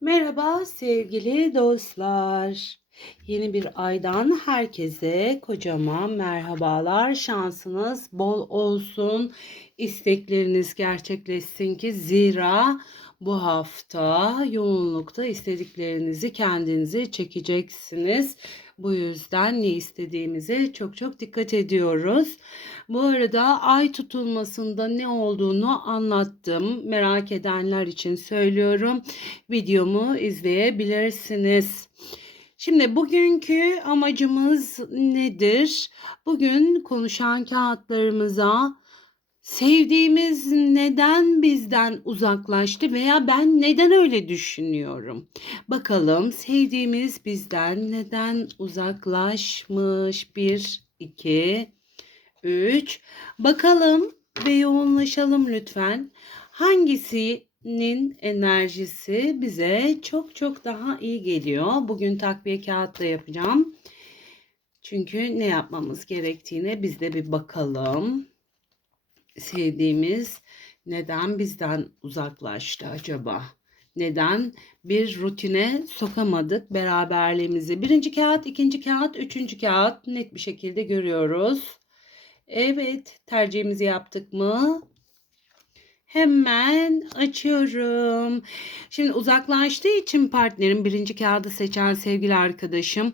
Merhaba sevgili dostlar. Yeni bir aydan herkese kocaman merhabalar. Şansınız bol olsun. İstekleriniz gerçekleşsin ki zira bu hafta yoğunlukta istediklerinizi kendinize çekeceksiniz. Bu yüzden ne istediğimize çok çok dikkat ediyoruz. Bu arada ay tutulmasında ne olduğunu anlattım. Merak edenler için söylüyorum. Videomu izleyebilirsiniz. Şimdi bugünkü amacımız nedir? Bugün konuşan kağıtlarımıza sevdiğimiz neden bizden uzaklaştı veya ben neden öyle düşünüyorum? Bakalım sevdiğimiz bizden neden uzaklaşmış? 1, 2, 3. Bakalım ve yoğunlaşalım lütfen. Hangisinin enerjisi bize çok çok daha iyi geliyor? Bugün takviye kağıtla yapacağım. Çünkü ne yapmamız gerektiğine biz de bir bakalım. Sevdiğimiz neden bizden uzaklaştı acaba? Neden bir rutine sokamadık beraberliğimizi? Birinci kağıt, ikinci kağıt, üçüncü kağıt net bir şekilde görüyoruz. Evet, tercihimizi yaptık mı? Hemen açıyorum. Şimdi uzaklaştığı için partnerim birinci kağıdı seçen sevgili arkadaşım.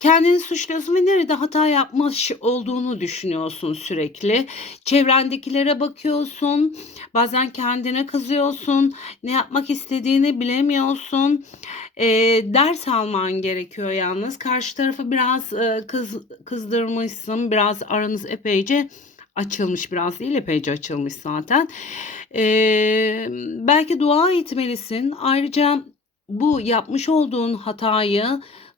Kendini suçluyorsun ve nerede hata yapmış olduğunu düşünüyorsun sürekli. Çevrendekilere bakıyorsun. Bazen kendine kızıyorsun. Ne yapmak istediğini bilemiyorsun. E, ders alman gerekiyor yalnız. Karşı tarafı biraz e, kız, kızdırmışsın. Biraz aranız epeyce açılmış biraz değil epeyce açılmış zaten. Ee, belki dua etmelisin. Ayrıca bu yapmış olduğun hatayı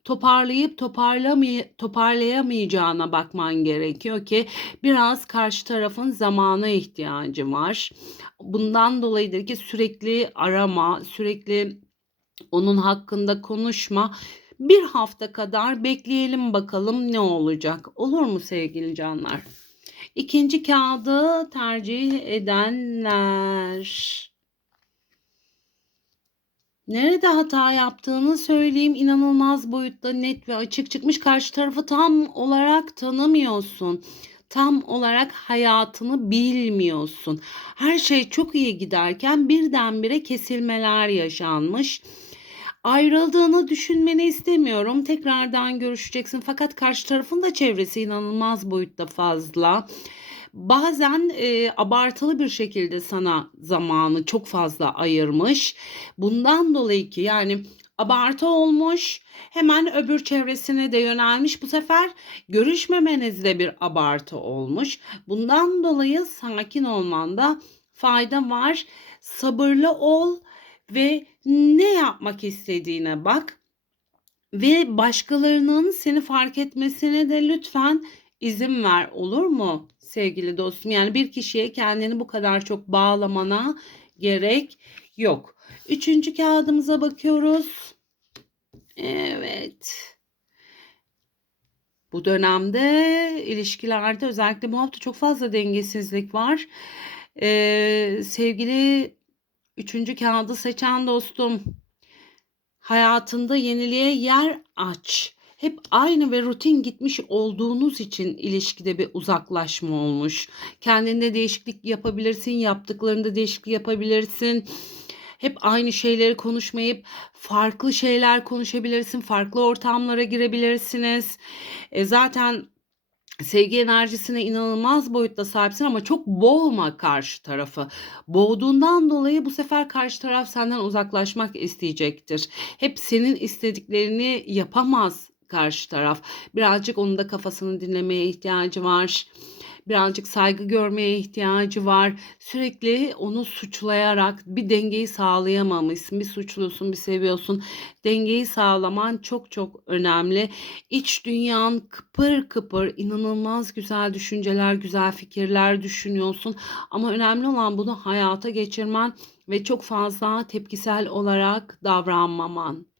toparlayıp toparlamay toparlayamayacağına bakman gerekiyor ki biraz karşı tarafın zamana ihtiyacı var. Bundan dolayıdır ki sürekli arama, sürekli onun hakkında konuşma. Bir hafta kadar bekleyelim bakalım ne olacak. Olur mu sevgili canlar? İkinci kağıdı tercih edenler. Nerede hata yaptığını söyleyeyim. İnanılmaz boyutta net ve açık çıkmış. Karşı tarafı tam olarak tanımıyorsun. Tam olarak hayatını bilmiyorsun. Her şey çok iyi giderken birdenbire kesilmeler yaşanmış ayrıldığını düşünmeni istemiyorum. Tekrardan görüşeceksin fakat karşı tarafın da çevresi inanılmaz boyutta fazla. Bazen e, abartılı bir şekilde sana zamanı çok fazla ayırmış. Bundan dolayı ki yani abartı olmuş. Hemen öbür çevresine de yönelmiş. Bu sefer görüşmemenizde bir abartı olmuş. Bundan dolayı sakin olmanda fayda var. Sabırlı ol ve ne yapmak istediğine bak ve başkalarının seni fark etmesine de lütfen izin ver olur mu sevgili dostum? Yani bir kişiye kendini bu kadar çok bağlamana gerek yok. Üçüncü kağıdımıza bakıyoruz. Evet. Bu dönemde ilişkilerde özellikle bu hafta çok fazla dengesizlik var. Ee, sevgili Üçüncü kağıdı seçen dostum. Hayatında yeniliğe yer aç. Hep aynı ve rutin gitmiş olduğunuz için ilişkide bir uzaklaşma olmuş. Kendinde değişiklik yapabilirsin, yaptıklarında değişiklik yapabilirsin. Hep aynı şeyleri konuşmayıp farklı şeyler konuşabilirsin, farklı ortamlara girebilirsiniz. E zaten sevgi enerjisine inanılmaz boyutta sahipsin ama çok boğma karşı tarafı. Boğduğundan dolayı bu sefer karşı taraf senden uzaklaşmak isteyecektir. Hep senin istediklerini yapamaz karşı taraf. Birazcık onun da kafasını dinlemeye ihtiyacı var birazcık saygı görmeye ihtiyacı var. Sürekli onu suçlayarak bir dengeyi sağlayamamışsın. Bir suçlusun, bir seviyorsun. Dengeyi sağlaman çok çok önemli. İç dünyan kıpır kıpır, inanılmaz güzel düşünceler, güzel fikirler düşünüyorsun. Ama önemli olan bunu hayata geçirmen ve çok fazla tepkisel olarak davranmaman.